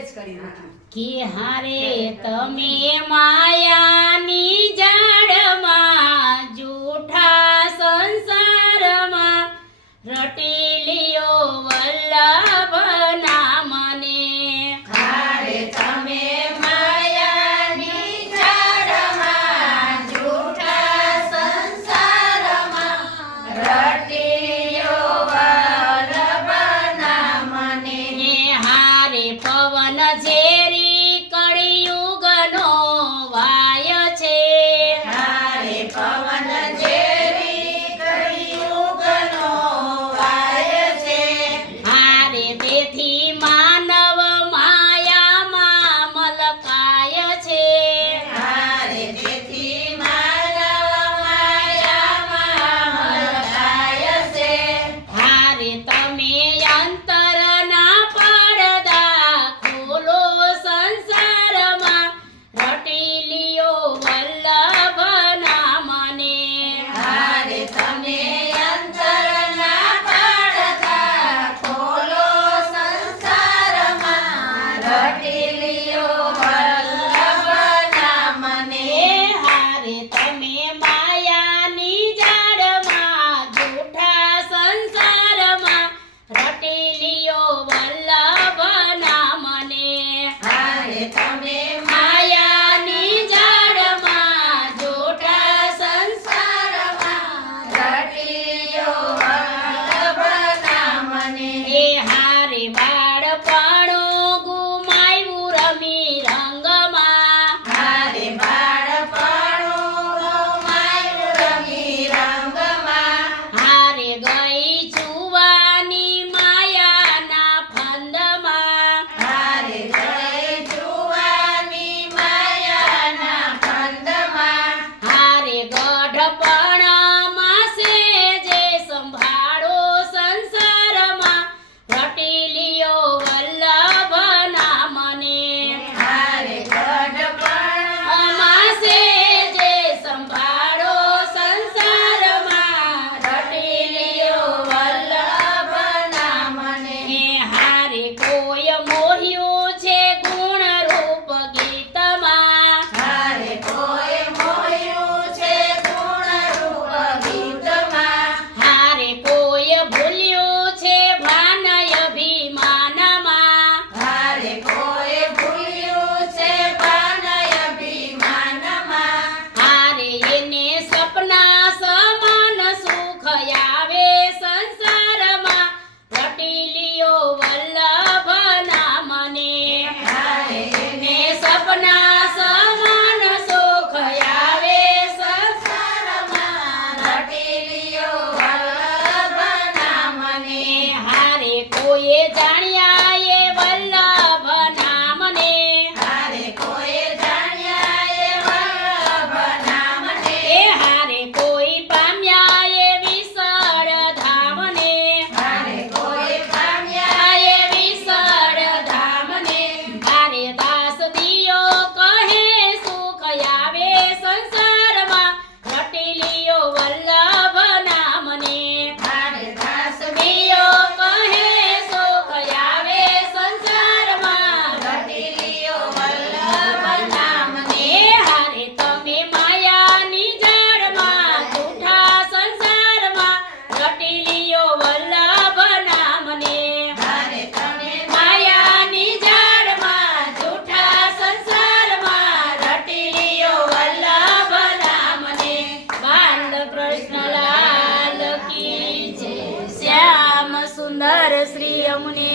કે હારે તમે માયાની જાળમાં જૂઠા સંસારમાં રટી લ્યો વલ્લભ નામને. હારે તમે માયાની જાળમાં જૂઠા સંસારમાં રટી લ્યો વલ્લભ નામને. ને હારે પવન ઝેરી કળિયુગનો વાય છે. હારે પવન ઝેરી કળિયુગનો વાય છે. હારે તેથી માનવ માયામાં મલકાય છે. હારે તેથી માનવ માયામાં મલકાય છે. હારે તમે અંતરના પડદા ખોલો સંસારમાં રટી લ્યો વલ્લભ નામને. હારે તમે અંતરના પડદા ખોલો સંસારમાં રટી લ્યો વલ્લભ નામને. હારે તમે માયાની જાળમાં જૂઠા સંસારમાં રટી લ્યો વલ્લભ નામને. હારે તમે માયાની જાળમાં જૂઠા સંસારમાં રટી લ્યો વલ્લભ નામને. હારે બાળપણો ગુમાવ્યું રમી રંગમાં. હારે બાળપણો ગુમાવ્યું રમી રંગમાં. હારે ગઈ જુવાની માયાના ફંદમાં. હારે ગઈ જુવાની માયાના ફંદમાં. હારે ગઢપણમાં સેજે સંભાળો સંસારમાં રટી લ્યો વલ્લભ નામને. હારે ગઢપણ અમાસે જે સંભાળો સંસારમાં રટી લ્યો વલ્લભ નામને. હારે કોઈ મોહ્યું છે ગુણ રૂપ ગીતમાં. હારે કોઈ મોહ્યું છે ગુણરૂપ ગીતમાં. હારે કોઈ ભૂલ્યું છે ભાન અભિમાનમાં. હારે કોઈ ભૂલ્યું છે ભાન અભિમાનમાં. હારે એને સપના સમાન સુખ આવે સંસારમાં રટી લ્યો વલ્લભ નામને. હારે એને સપના સમાન સુખ આવે સંસારમાં રટી લ્યો વલ્લભ નામને. હારે કોઈએ જાણ્યા એ વલ્લભ નામને. હારે કોઈ જાણ્યા એ વલ્લભ નામને. હારે કોઈ પામ્યા એ વિસળ ધામને. હારે કોઈ પામ્યા એ વિસળ ધામને. હારે દાસ દિયો કહે સુખ આવે સંસારમાં રટી લ્યો વલ્લભ નામને. હારે દાસ દિયો કહે સુખ આવે સંસારમાં રટી લ્યો વલ્લભ નામને. હારે તમે માયાની જાળમાં જૂઠા સંસારમાં રટી લ્યો વલ્લભ નામને. હારે તમે માયાની જાળમાં જૂઠા સંસારમાં રટી લ્યો વલ્લભ નામને. બાલકૃષ્ણલાલ કી જય. શ્યામ સુંદર શ્રી અમને